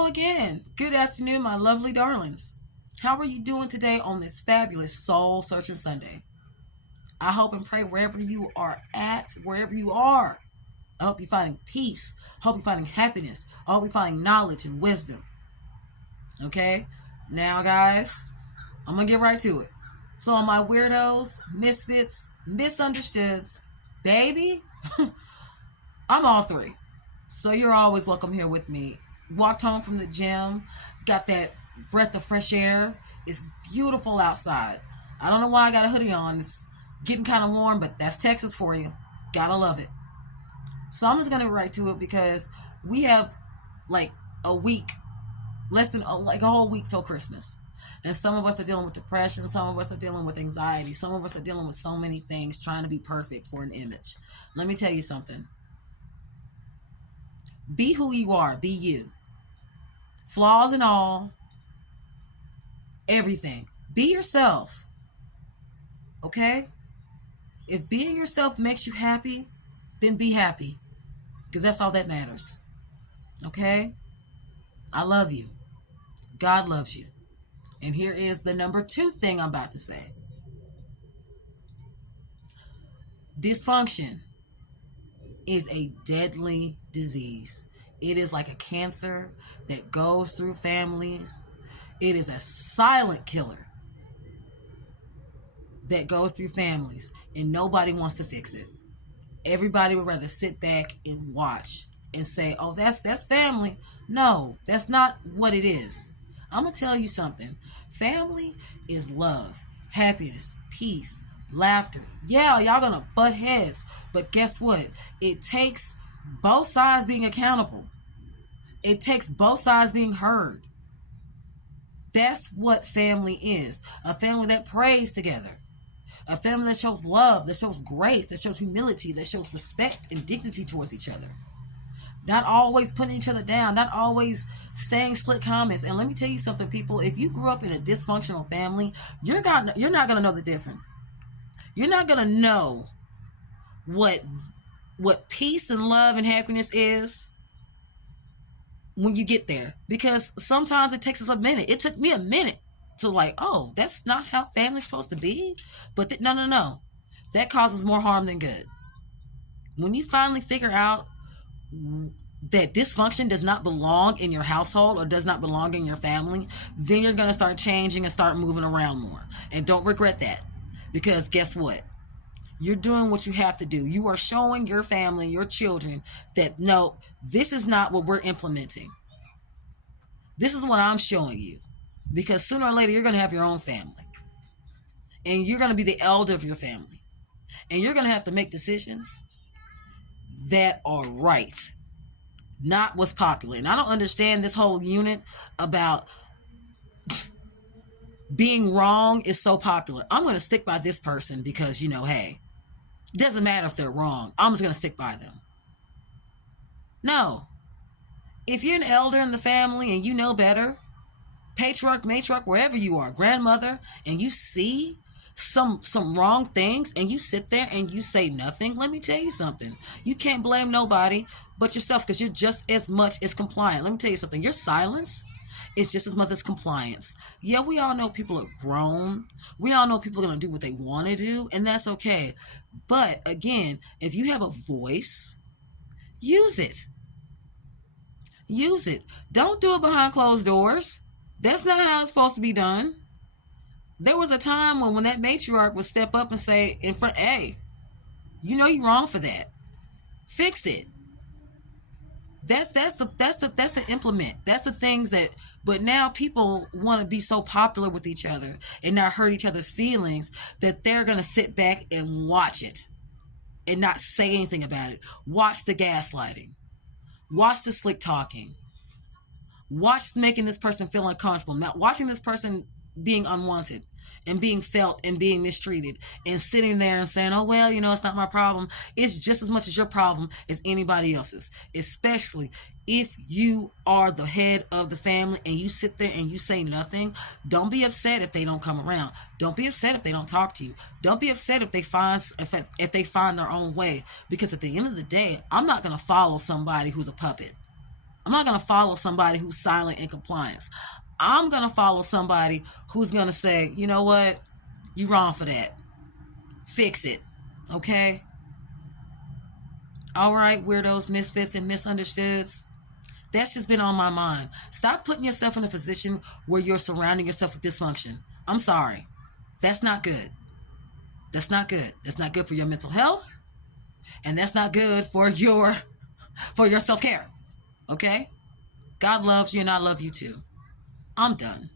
Hello again. Good afternoon, my lovely darlings. How are you doing today on this fabulous soul searching Sunday? I hope and pray wherever you are at, wherever you are. I hope you're finding peace. I hope you're finding happiness. I hope you're finding knowledge and wisdom. Okay? Now, guys, I'm going to get right to it. So, on my weirdos, misfits, misunderstoods, baby, I'm all three. So, you're always welcome here with me. Walked home from the gym, got that breath of fresh air. It's beautiful outside. I don't know why I got a hoodie on. It's getting kind of warm, but that's Texas for you. Gotta love it. So I'm just gonna get right to it because we have like a week, less than like a whole week till Christmas. And some of us are dealing with depression. Some of us are dealing with anxiety. Some of us are dealing with so many things, trying to be perfect for an image. Let me tell you something. Be who you are. Be you. Flaws and all, everything. Be yourself. Okay? If being yourself makes you happy, then be happy. Because that's all that matters. Okay? I love you. God loves you. And here is the number 2 thing I'm about to say. Dysfunction is a deadly disease. It is like a cancer that goes through families. It is a silent killer that goes through families, and nobody wants to fix it. Everybody would rather sit back and watch and say, oh, that's family. No, that's not what it is. I'm going to tell you something. Family is love, happiness, peace, laughter. Yeah, y'all going to butt heads, but guess what? It takes both sides being accountable. It takes both sides being heard. That's what family is. A family that prays together. A family that shows love, that shows grace, that shows humility, that shows respect and dignity towards each other. Not always putting each other down, not always saying slick comments. And let me tell you something, people. If you grew up in a dysfunctional family, you're not going to know the difference. You're not going to know what peace and love and happiness is when you get there. Because sometimes it takes us a minute. It took me a minute to like, oh, that's not how family's supposed to be. But no. That causes more harm than good. When you finally figure out that dysfunction does not belong in your household or does not belong in your family, then you're going to start changing and start moving around more. And don't regret that. Because guess what? You're doing what you have to do. You are showing your family, your children, that no, this is not what we're implementing. This is what I'm showing you. Because sooner or later, you're going to have your own family. And you're going to be the elder of your family. And you're going to have to make decisions that are right, not what's popular. And I don't understand this whole unit about being wrong is so popular. I'm going to stick by this person because, hey, it doesn't matter if they're wrong. I'm just going to stick by them. No. If you're an elder in the family and you know better, patriarch, matriarch, wherever you are, grandmother, and you see some wrong things and you sit there and you say nothing, let me tell you something. You can't blame nobody but yourself because you're just as much as compliant. Let me tell you something. Your silence is just as much as compliance. Yeah, we all know people are grown. We all know people are going to do what they want to do, and that's okay. But again, if you have a voice, use it. Use it. Don't do it behind closed doors. That's not how it's supposed to be done. There was a time when that matriarch would step up and say in front, hey, you know you're wrong for that. Fix it. That's the implement. That's the things that, but now people want to be so popular with each other and not hurt each other's feelings that they're going to sit back and watch it and not say anything about it. Watch the gaslighting. Watch the slick talking. Watch making this person feel uncomfortable. Not watching this person being unwanted and being felt and being mistreated and sitting there and saying, oh, well, it's not my problem. It's just as much as your problem as anybody else's, especially if you are the head of the family and you sit there and you say nothing. Don't be upset if they don't come around. Don't be upset if they don't talk to you. Don't be upset if they find their own way, because at the end of the day, I'm not going to follow somebody who's a puppet. I'm not going to follow somebody who's silent in compliance. I'm going to follow somebody who's going to say, you know what? You're wrong for that. Fix it. Okay? All right, weirdos, misfits, and misunderstoods. That's just been on my mind. Stop putting yourself in a position where you're surrounding yourself with dysfunction. I'm sorry. That's not good. That's not good. That's not good for your mental health. And that's not good for your self-care. Okay? God loves you and I love you too. I'm done.